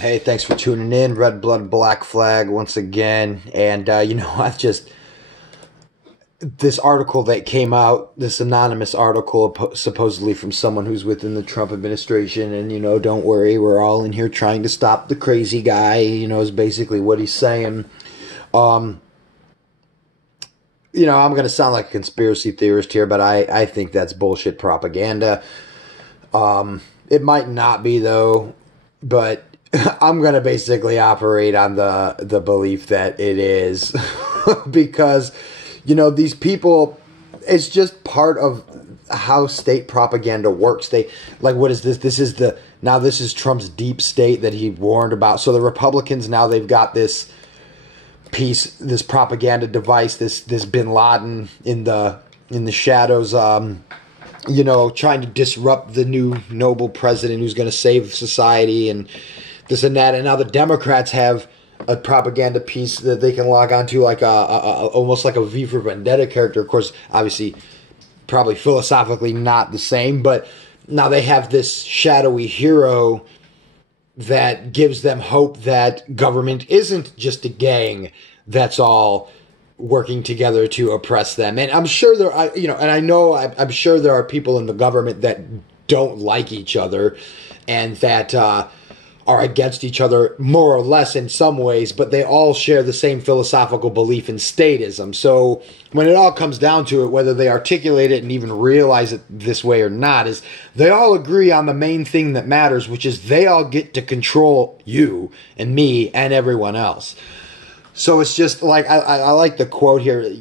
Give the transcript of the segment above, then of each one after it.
Hey, thanks for tuning in. Red Blood Black Flag once again. And, this article that came out, this anonymous article supposedly from someone who's within the Trump administration, and, don't worry, we're all in here trying to stop the crazy guy, is basically what he's saying. I'm going to sound like a conspiracy theorist here, but I think that's bullshit propaganda. It might not be, though, but I'm going to basically operate on the belief that it is because, these people, it's just part of how state propaganda works. They, like, what is this? This is Trump's deep state that he warned about. So the Republicans, now they've got this piece, this propaganda device, this Bin Laden in the shadows, trying to disrupt the new noble president who's going to save society and this and that. And now the Democrats have a propaganda piece that they can log on to, like almost like a V for Vendetta character. Of course, obviously, probably philosophically not the same, but now they have this shadowy hero that gives them hope that government isn't just a gang that's all working together to oppress them. And I'm sure I'm sure there are people in the government that don't like each other and that are against each other more or less in some ways, but they all share the same philosophical belief in statism. So when it all comes down to it, whether they articulate it and even realize it this way or not, is they all agree on the main thing that matters, which is they all get to control you and me and everyone else. So it's just like, I like the quote here,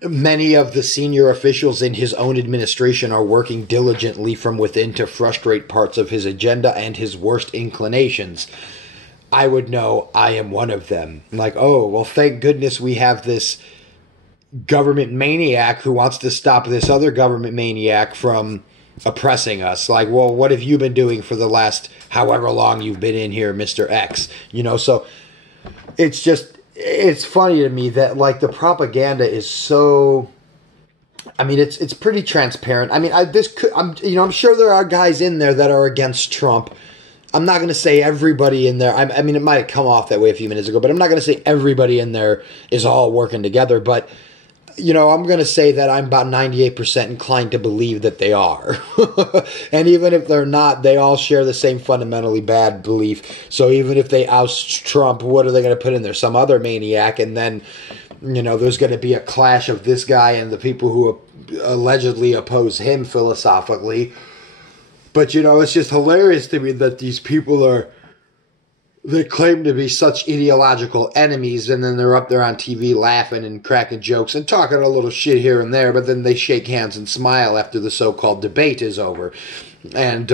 many of the senior officials in his own administration are working diligently from within to frustrate parts of his agenda and his worst inclinations. I would know I am one of them. Like, oh, well, thank goodness we have this government maniac who wants to stop this other government maniac from oppressing us. Like, well, what have you been doing for the last however long you've been in here, Mr. X? So it's just, it's funny to me that, like, the propaganda is so, it's pretty transparent. I'm sure there are guys in there that are against Trump. I'm not going to say everybody in there. It might have come off that way a few minutes ago, but I'm not going to say everybody in there is all working together. But, I'm going to say that I'm about 98% inclined to believe that they are. And even if they're not, they all share the same fundamentally bad belief. So even if they oust Trump, what are they going to put in there? Some other maniac. And then, there's going to be a clash of this guy and the people who allegedly oppose him philosophically. But, it's just hilarious to me that these people they claim to be such ideological enemies, and then they're up there on TV laughing and cracking jokes and talking a little shit here and there, but then they shake hands and smile after the so-called debate is over. And,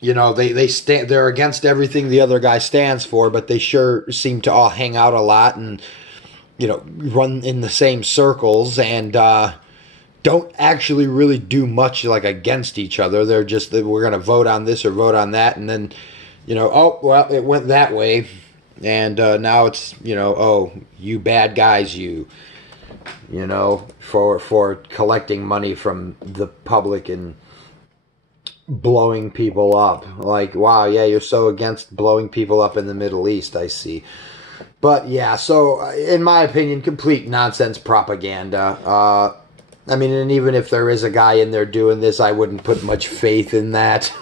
they're against everything the other guy stands for, but they sure seem to all hang out a lot and, run in the ssame circles and don't actually really do much, like, against each other. They're just, we're going to vote on this or vote on that, and then, oh, well, it went that way, and now it's, oh, you bad guys, for collecting money from the public and blowing people up. Like, wow, yeah, you're so against blowing people up in the Middle East, I see. But, yeah, so, in my opinion, complete nonsense propaganda. And even if there is a guy in there doing this, I wouldn't put much faith in that.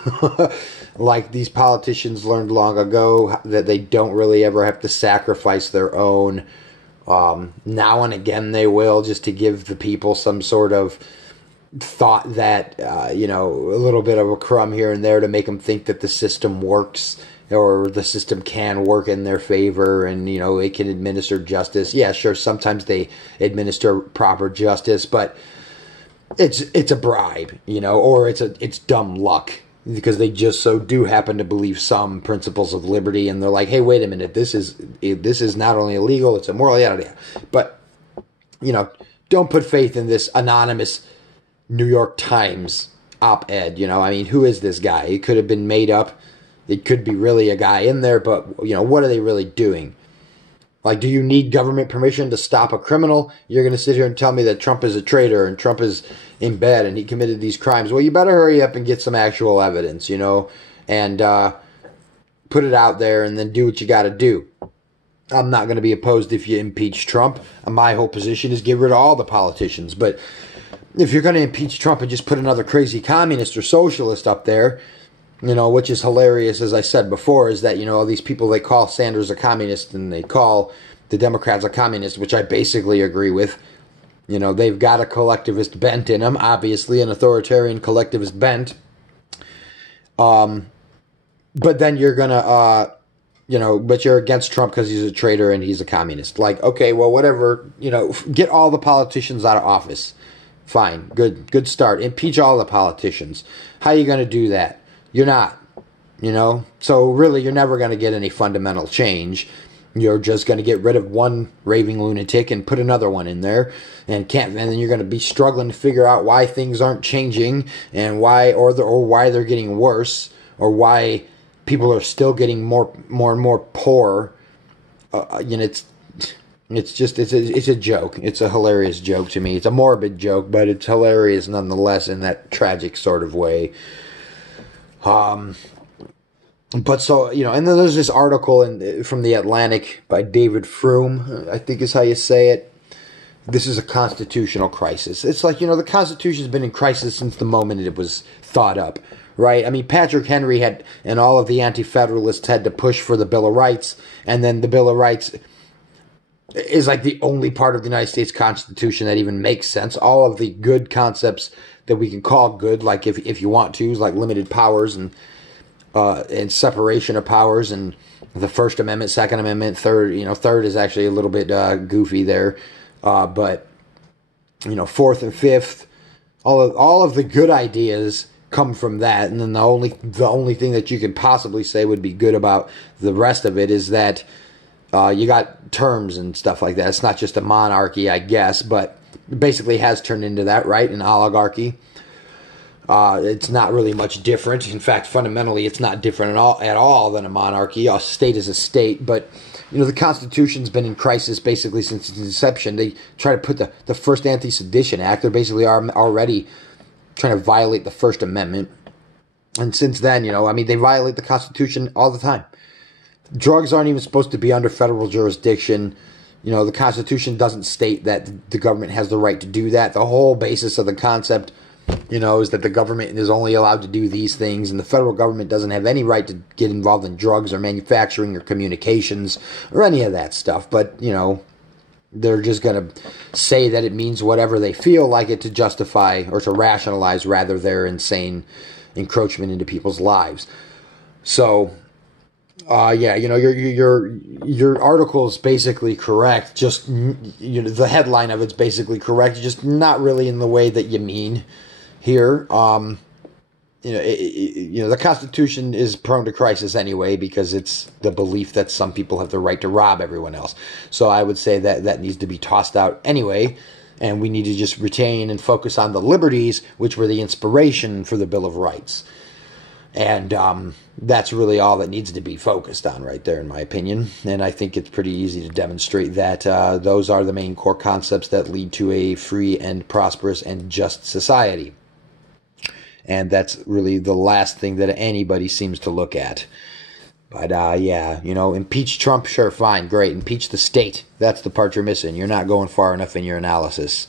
Like these politicians learned long ago that they don't really ever have to sacrifice their own. Now and again they will, just to give the people some sort of thought that, a little bit of a crumb here and there to make them think that the system works or the system can work in their favor and, it can administer justice. Yeah, sure, sometimes they administer proper justice, but it's a bribe, or it's dumb luck. Because they just so do happen to believe some principles of liberty, and they're like, "Hey, wait a minute! This is not only illegal; it's immoral." Yeah. But don't put faith in this anonymous New York Times op-ed. Who is this guy? It could have been made up. It could be really a guy in there, but what are they really doing? Like, do you need government permission to stop a criminal? You're going to sit here and tell me that Trump is a traitor and Trump is in bed and he committed these crimes. Well, you better hurry up and get some actual evidence, And put it out there, and then do what you got to do. I'm not going to be opposed if you impeach Trump. My whole position is get rid of all the politicians. But if you're going to impeach Trump and just put another crazy communist or socialist up there, you know, which is hilarious, as I said before, is that, you know, all these people, they call Sanders a communist and they call the Democrats a communist, which I basically agree with. You know, they've got a collectivist bent in them, obviously, an authoritarian collectivist bent. But then you're going to, you know, but you're against Trump because he's a traitor and he's a communist. Like, okay, well, whatever, you know, get all the politicians out of office. Fine, good start. Impeach all the politicians. How are you going to do that? You're not, you know. So really, you're never going to get any fundamental change. You're just going to get rid of one raving lunatic and put another one in there, and then you're going to be struggling to figure out why things aren't changing and why, or why they're getting worse, or why people are still getting more and more poor. You know, it's a joke. It's a hilarious joke to me. It's a morbid joke, but it's hilarious nonetheless in that tragic sort of way. But so, you know, and then there's this article from The Atlantic by David Froome, I think is how you say it. This is a constitutional crisis. It's like, you know, the Constitution's been in crisis since the moment it was thought up. Right? I mean, Patrick Henry and all of the anti-federalists had to push for the Bill of Rights, and then the Bill of Rights is like the only part of the United States Constitution that even makes sense. All of the good concepts that we can call good, like if you want to, like limited powers and separation of powers, and the First Amendment, Second Amendment, Third. You know, Third is actually a little bit goofy there, but you know, Fourth and Fifth, all of the good ideas come from that, and then the only thing that you could possibly say would be good about the rest of it is that you got terms and stuff like that. It's not just a monarchy, I guess, but it basically has turned into that, right? An oligarchy. It's not really much different. In fact, fundamentally, it's not different at all than a monarchy. A state is a state, but you know, the Constitution's been in crisis basically since its inception. They try to put the first Anti-Sedition Act. They're basically already trying to violate the First Amendment. And since then, you know, I mean, they violate the Constitution all the time. Drugs aren't even supposed to be under federal jurisdiction. You know, the Constitution doesn't state that the government has the right to do that. The whole basis of the concept, you know, is that the government is only allowed to do these things, and the federal government doesn't have any right to get involved in drugs or manufacturing or communications or any of that stuff. But, you know, they're just going to say that it means whatever they feel like it to justify or to rationalize rather their insane encroachment into people's lives. So, yeah, you know, your article is basically correct. Just, you know, the headline of it's basically correct, just not really in the way that you mean here. You know, the Constitution is prone to crisis anyway because it's the belief that some people have the right to rob everyone else. So I would say that needs to be tossed out anyway, and we need to just retain and focus on the liberties, which were the inspiration for the Bill of Rights. And that's really all that needs to be focused on right there, in my opinion. And I think it's pretty easy to demonstrate that those are the main core concepts that lead to a free and prosperous and just society. And that's really the last thing that anybody seems to look at. But, yeah, you know, impeach Trump, sure, fine, great. Impeach the state. That's the part you're missing. You're not going far enough in your analysis.